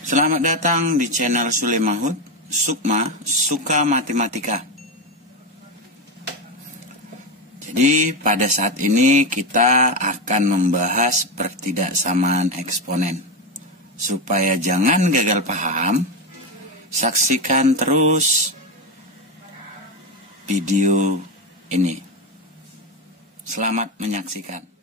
Selamat datang di channel Sule Mahud, Sukma Suka Matematika. Jadi pada saat ini kita akan membahas pertidaksamaan eksponen. Supaya jangan gagal paham, saksikan terus video ini. Selamat menyaksikan.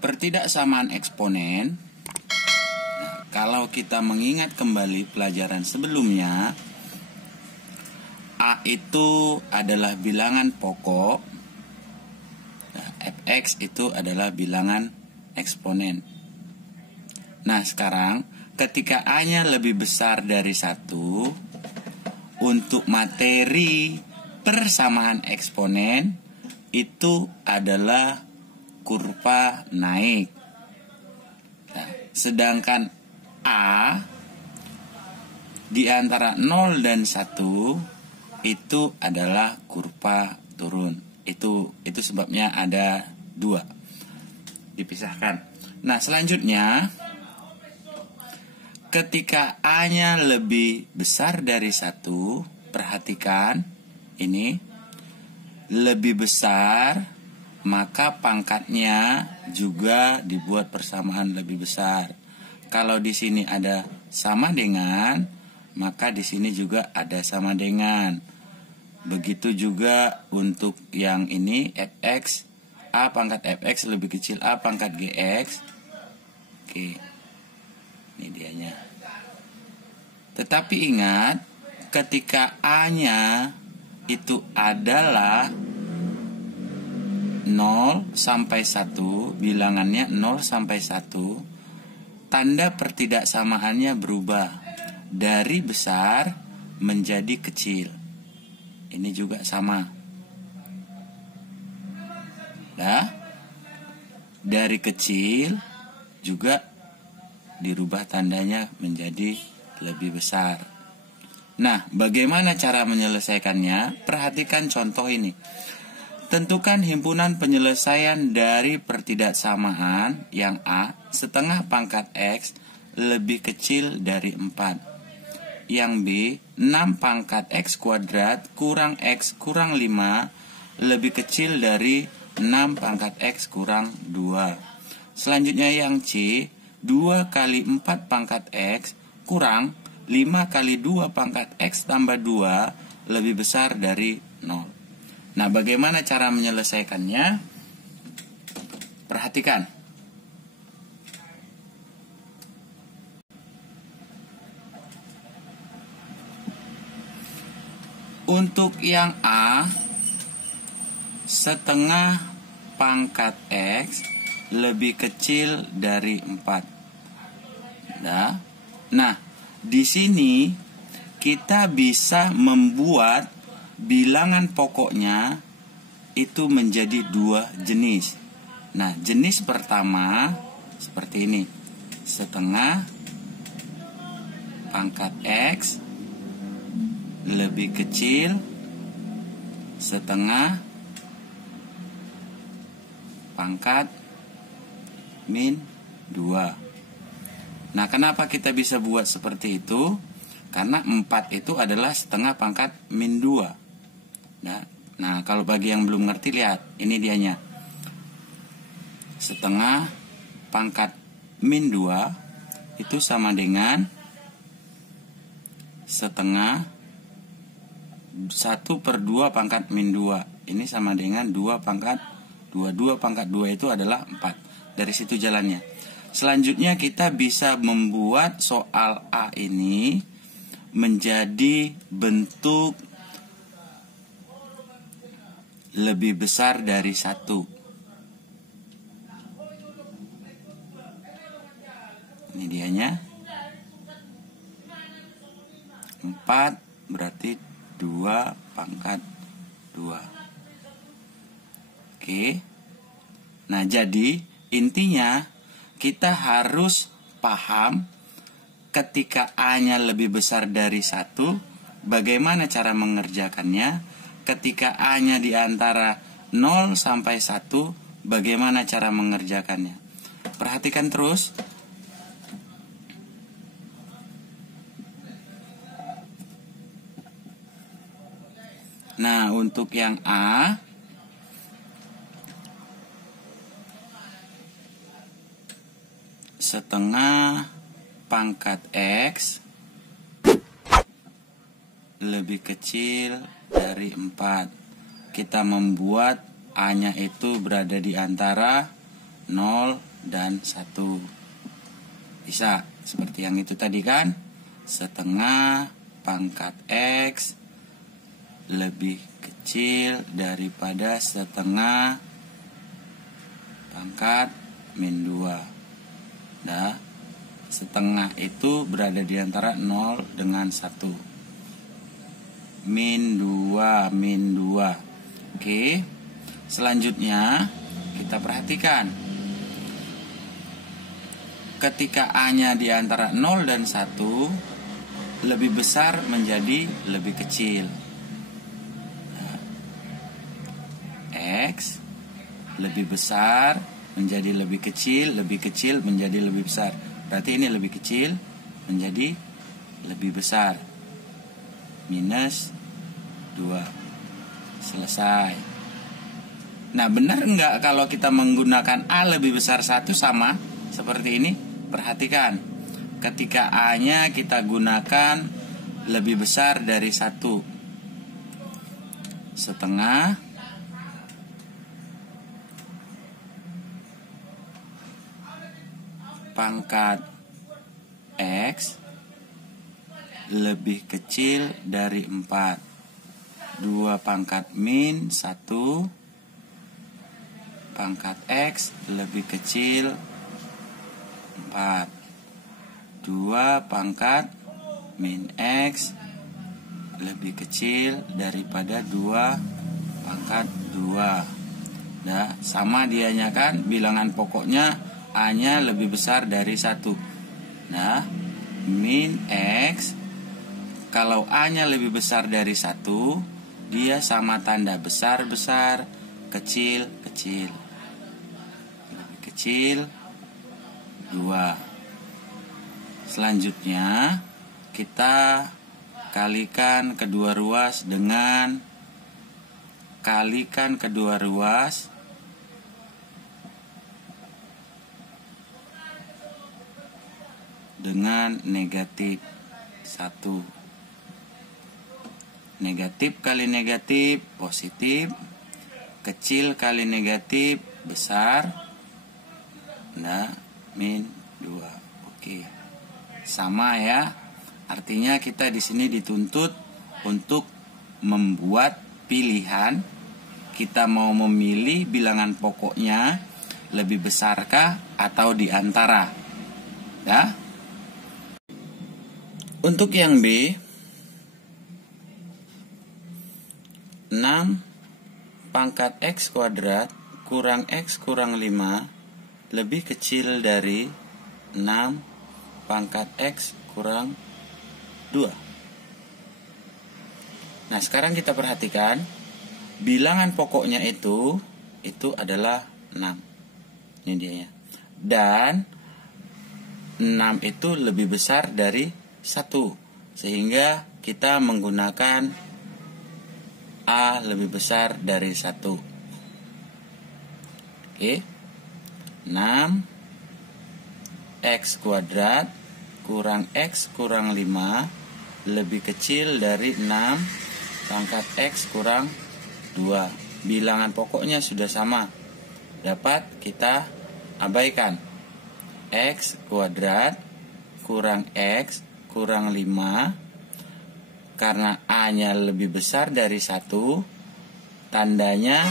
Pertidaksamaan eksponen. Nah, kalau kita mengingat kembali pelajaran sebelumnya, A itu adalah bilangan pokok, nah, fx itu adalah bilangan eksponen. Nah, sekarang ketika A-nya lebih besar dari 1, untuk materi persamaan eksponen itu adalah kurva naik. Nah, sedangkan A di antara 0 dan 1 itu adalah kurva turun. Itu sebabnya ada 2. Dipisahkan. Nah, selanjutnya ketika A-nya lebih besar dari 1, perhatikan ini lebih besar, maka pangkatnya juga dibuat persamaan lebih besar. Kalau di sini ada sama dengan, maka di sini juga ada sama dengan. Begitu juga untuk yang ini fx, A pangkat fx lebih kecil A pangkat gx. Oke, ini dianya. Tetapi ingat, ketika A-nya itu adalah 0 sampai 1, bilangannya 0 sampai 1, tanda pertidaksamaannya berubah dari besar menjadi kecil. Ini juga sama. Nah, dari kecil juga dirubah tandanya menjadi lebih besar. Nah, bagaimana cara menyelesaikannya? Perhatikan contoh ini. Tentukan himpunan penyelesaian dari pertidaksamaan yang A setengah pangkat X lebih kecil dari 4. Yang B, 6 pangkat X kuadrat kurang X kurang 5 lebih kecil dari 6 pangkat X kurang 2. Selanjutnya yang C, 2 kali 4 pangkat X kurang 5 kali 2 pangkat X tambah 2 lebih besar dari 0. Nah, bagaimana cara menyelesaikannya? Perhatikan. Untuk yang A, setengah pangkat X lebih kecil dari 4. Nah, di sini kita bisa membuat bilangan pokoknya itu menjadi 2 jenis. Nah, jenis pertama seperti ini. Setengah pangkat X lebih kecil setengah pangkat min 2. Nah, kenapa kita bisa buat seperti itu? Karena 4 itu adalah setengah pangkat min 2. Nah, kalau bagi yang belum ngerti, lihat, ini dianya. Setengah pangkat min 2 itu sama dengan setengah 1/2 pangkat min 2. Ini sama dengan 2 pangkat 2. 2 pangkat 2 itu adalah 4. Dari situ jalannya. Selanjutnya kita bisa membuat soal A ini menjadi bentuk lebih besar dari 1. Ini dianya. 4 berarti 2 pangkat 2. Oke. Nah, jadi intinya kita harus paham ketika A-nya lebih besar dari 1, bagaimana cara mengerjakannya? Ketika A-nya di antara 0 sampai 1, bagaimana cara mengerjakannya? Perhatikan terus. Nah, untuk yang A, setengah pangkat X lebih kecil dari 4. Kita membuat A-nya itu berada di antara 0 dan 1. Bisa, seperti yang itu tadi kan? Setengah pangkat X lebih kecil daripada setengah pangkat min 2. Nah, setengah itu berada di antara 0 dengan 1. Min 2. Oke. Selanjutnya kita perhatikan. Ketika A-nya di antara 0 dan 1, lebih besar menjadi lebih kecil. X lebih besar menjadi lebih kecil menjadi lebih besar. Berarti ini lebih kecil menjadi lebih besar. Minus 2. Selesai. Nah, benar enggak kalau kita menggunakan A lebih besar 1 sama seperti ini? Perhatikan. Ketika A-nya kita gunakan lebih besar dari 1. Setengah pangkat X lebih kecil dari 4. 2 pangkat min 1 pangkat X lebih kecil 4. 2 pangkat min X lebih kecil daripada 2 pangkat 2. Nah, sama dianya kan, bilangan pokoknya A-nya lebih besar dari 1. Nah, min X, kalau A-nya lebih besar dari 1, dia sama tanda besar-besar, kecil-kecil. Lebih kecil 2. Selanjutnya, kita kalikan kedua ruas dengan negatif 1. Negatif kali negatif positif, kecil kali negatif besar. Nah, min 2. Oke. Sama ya. Artinya kita di sini dituntut untuk membuat pilihan. Kita mau memilih bilangan pokoknya lebih besarkah atau di antara. Ya. Untuk yang B, 6 pangkat X kuadrat kurang X kurang 5 lebih kecil dari 6 pangkat X kurang 2. Nah, sekarang kita perhatikan bilangan pokoknya itu adalah 6. Ini dia ya. Dan 6 itu lebih besar dari 1, sehingga kita menggunakan A lebih besar dari 1. Oke. 6 X kuadrat kurang X kurang 5 lebih kecil dari 6 pangkat X kurang 2. Bilangan pokoknya sudah sama. Dapat kita abaikan. X kuadrat kurang X kurang 5, karena A-nya lebih besar dari 1, tandanya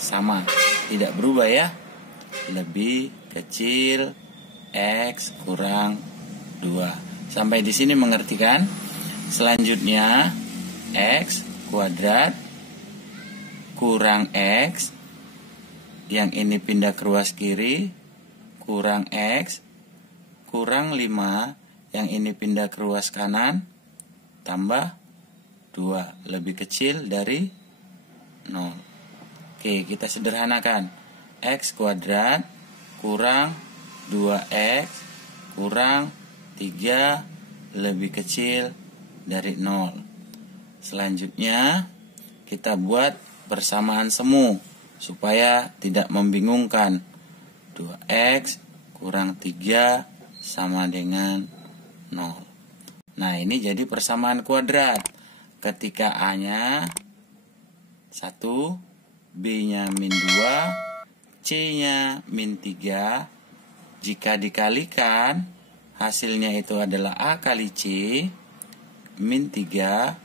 sama, tidak berubah ya. Lebih kecil X kurang 2. Sampai di sini mengerti kan? Selanjutnya X kuadrat kurang X, yang ini pindah ke ruas kiri, kurang X kurang 5, yang ini pindah ke ruas kanan, tambah 2 lebih kecil dari 0. Oke, kita sederhanakan. X kuadrat kurang 2X kurang 3 lebih kecil dari 0. Selanjutnya kita buat persamaan semu supaya tidak membingungkan. 2X kurang 3 sama dengan 0. Nah, ini jadi persamaan kuadrat. Ketika A-nya 1, B-nya min 2, C-nya min 3, jika dikalikan, hasilnya itu adalah A kali C, min 3.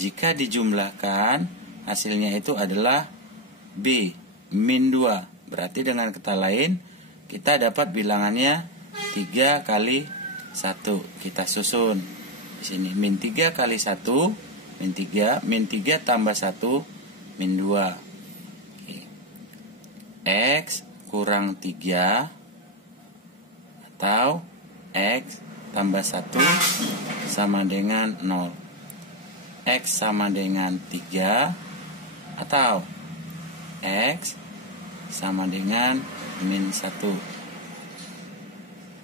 Jika dijumlahkan, hasilnya itu adalah B, min 2. Berarti dengan kata lain, kita dapat bilangannya 3 kali 1. Kita susun. Di sini min 3 kali 1, min 3 tambah 1, min 2. Oke. X kurang 3 atau X tambah 1 sama dengan 0. X sama dengan 3 atau X sama dengan min 1.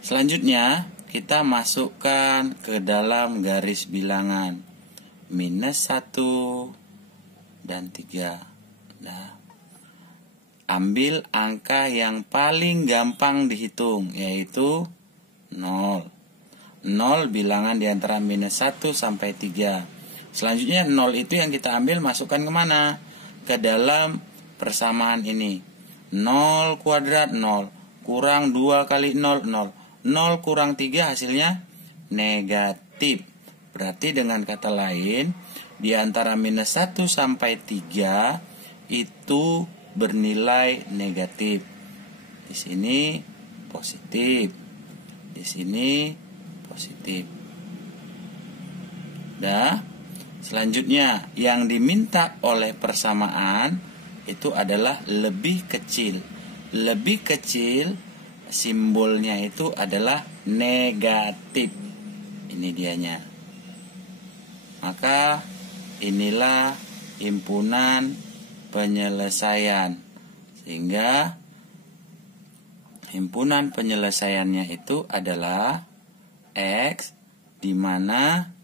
Selanjutnya kita masukkan ke dalam garis bilangan minus 1 dan 3. Nah, ambil angka yang paling gampang dihitung, yaitu 0. 0 bilangan di antara minus 1 sampai 3. Selanjutnya 0 itu yang kita ambil masukkan kemana? Ke dalam persamaan ini. 0 kuadrat 0 kurang 2 kali 0, 0. 0 kurang 3 hasilnya negatif. Berarti dengan kata lain, di antara minus 1 sampai 3 itu bernilai negatif. Di sini positif. Di sini positif. Dah. Selanjutnya, yang diminta oleh persamaan itu adalah lebih kecil. Lebih kecil simbolnya itu adalah negatif. Ini dianya. Maka inilah himpunan penyelesaian. Sehingga himpunan penyelesaiannya itu adalah X, di mana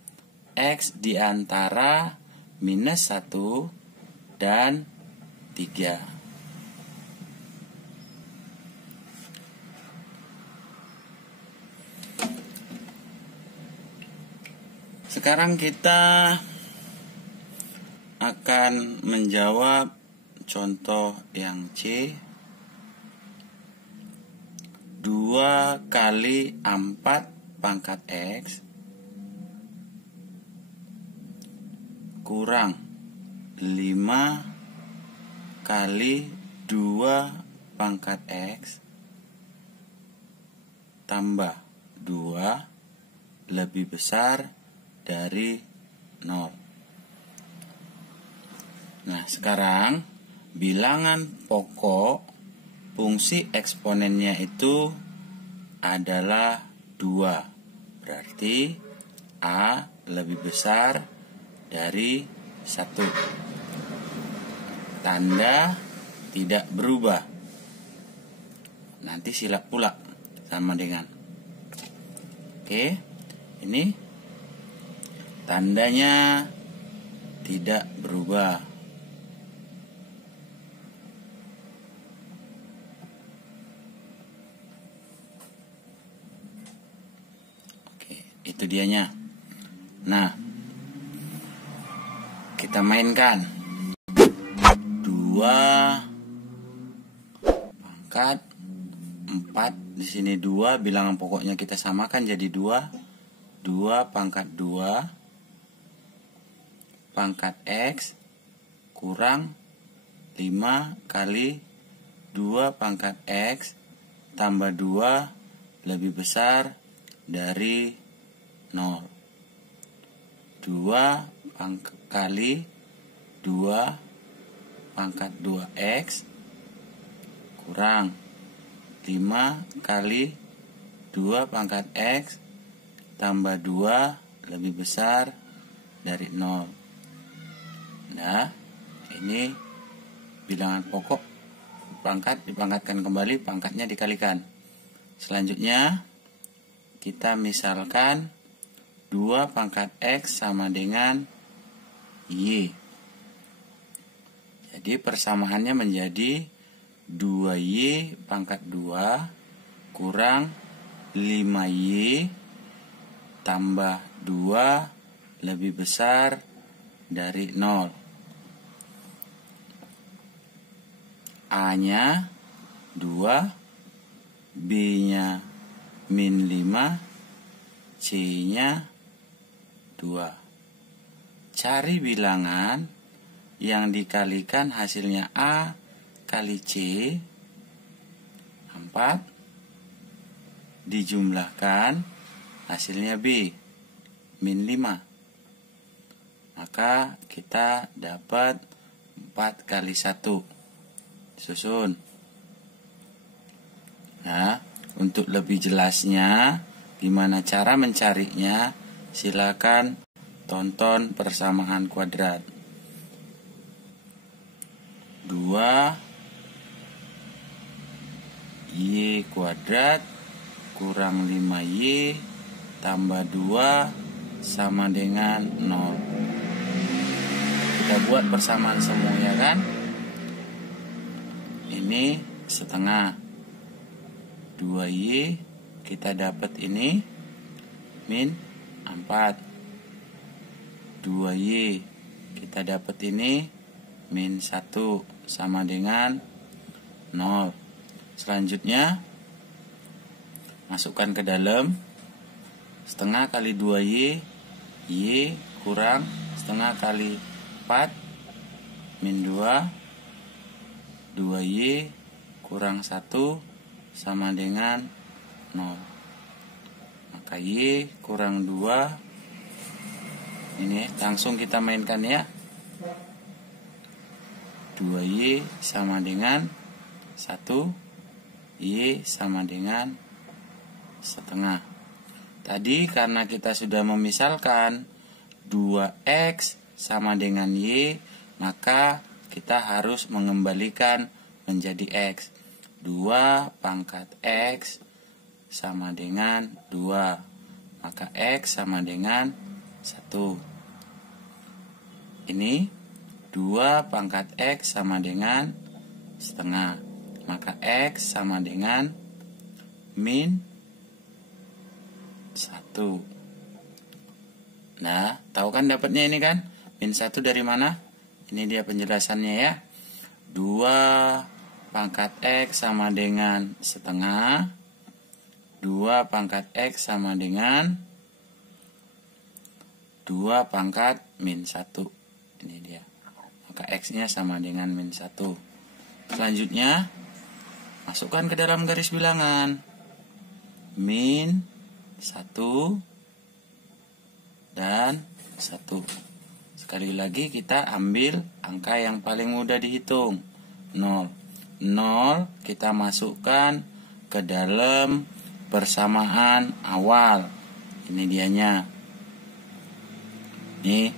X di antara minus 1 dan 3. Sekarang kita akan menjawab contoh yang C. 2 kali 4 pangkat X kurang 5 kali 2 pangkat X tambah 2 lebih besar dari 0. Nah, sekarang bilangan pokok fungsi eksponennya itu adalah 2. Berarti A lebih besar dari 1. Tanda tidak berubah. Nanti silap pula sama dengan. Oke, ini tandanya tidak berubah. Oke, itu dianya. Nah, kita mainkan. 2 pangkat 4. Di sini 2, bilangan pokoknya kita samakan jadi 2. 2 pangkat 2 pangkat X kurang 5 kali 2 pangkat X tambah 2 lebih besar dari 0. 2 kali 2 pangkat 2X kurang 5 kali 2 pangkat X tambah 2 lebih besar dari 0. Nah, ini bilangan pokok pangkat dipangkatkan kembali, pangkatnya dikalikan. Selanjutnya kita misalkan 2 pangkat X sama dengan Y. Jadi persamaannya menjadi 2Y pangkat 2 kurang 5Y tambah 2 lebih besar dari 0. A-nya 2, B-nya min 5, C-nya 2. Cari bilangan yang dikalikan hasilnya A kali C, 4, dijumlahkan hasilnya B, min 5. Maka kita dapat 4 kali 1. Susun. Nah, untuk lebih jelasnya gimana cara mencarinya, silakan tonton persamaan kuadrat. 2Y kuadrat kurang 5Y tambah 2 sama dengan 0. Kita buat persamaan semua, ya kan? Ini setengah. 2Y kita dapat ini min 4. 2Y kita dapat ini min 1 sama dengan 0. Selanjutnya masukkan ke dalam. Setengah kali 2Y, Y kurang setengah kali 4 min 2, 2Y kurang 1 sama dengan 0. Maka Y kurang 2. Ini langsung kita mainkan ya. 2Y sama dengan 1, Y sama dengan setengah. Tadi karena kita sudah memisalkan 2X sama dengan Y, maka kita harus mengembalikan menjadi X. 2 pangkat X sama dengan 2. Maka X sama dengan 1. Ini 2 pangkat X sama dengan setengah. Maka X sama dengan min 1. Nah, tahu kan dapatnya ini kan? Min 1 dari mana? Ini dia penjelasannya ya. 2 pangkat X sama dengan setengah. 2 pangkat X sama dengan 2 pangkat min 1. Ini dia. Maka X-nya sama dengan min 1. Selanjutnya, masukkan ke dalam garis bilangan. Min 1 dan 1. Sekali lagi kita ambil angka yang paling mudah dihitung, 0. 0 kita masukkan ke dalam persamaan awal. Ini dianya. Nih.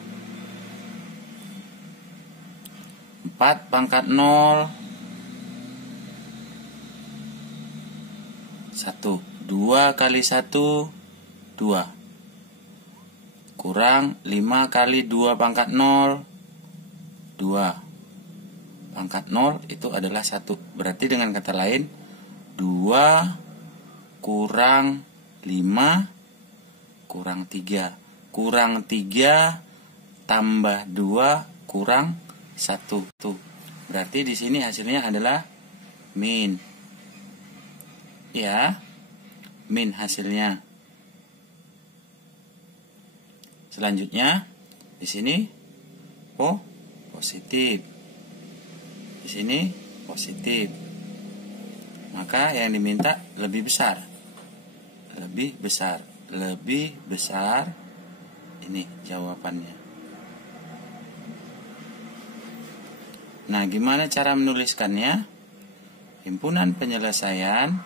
4 pangkat 0 1. 2 kali 1 2. Kurang 5 kali 2 pangkat 0 2. Pangkat 0 itu adalah 1. Berarti dengan kata lain 2 kurang 5 kurang 3. Kurang 3 tambah 2 kurang 1. Tuh. Berarti di sini hasilnya adalah min. Ya. Min hasilnya. Selanjutnya di sini positif. Di sini positif. Maka yang diminta lebih besar. Lebih besar. Lebih besar. Ini jawabannya. Nah, gimana cara menuliskannya? Himpunan penyelesaian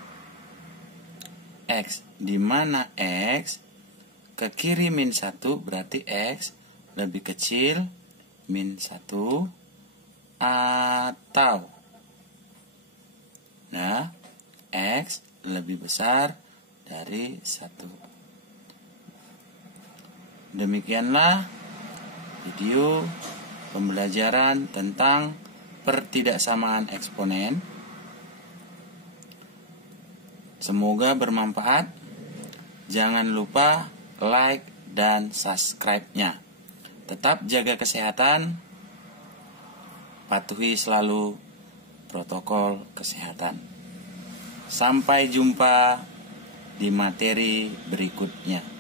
X, di mana X ke kiri min 1 berarti X lebih kecil min 1 atau X lebih besar dari 1. Demikianlah video pembelajaran tentang pertidaksamaan eksponen. Semoga bermanfaat. Jangan lupa like dan subscribe-nya. Tetap jaga kesehatan. Patuhi selalu protokol kesehatan. Sampai jumpa di materi berikutnya.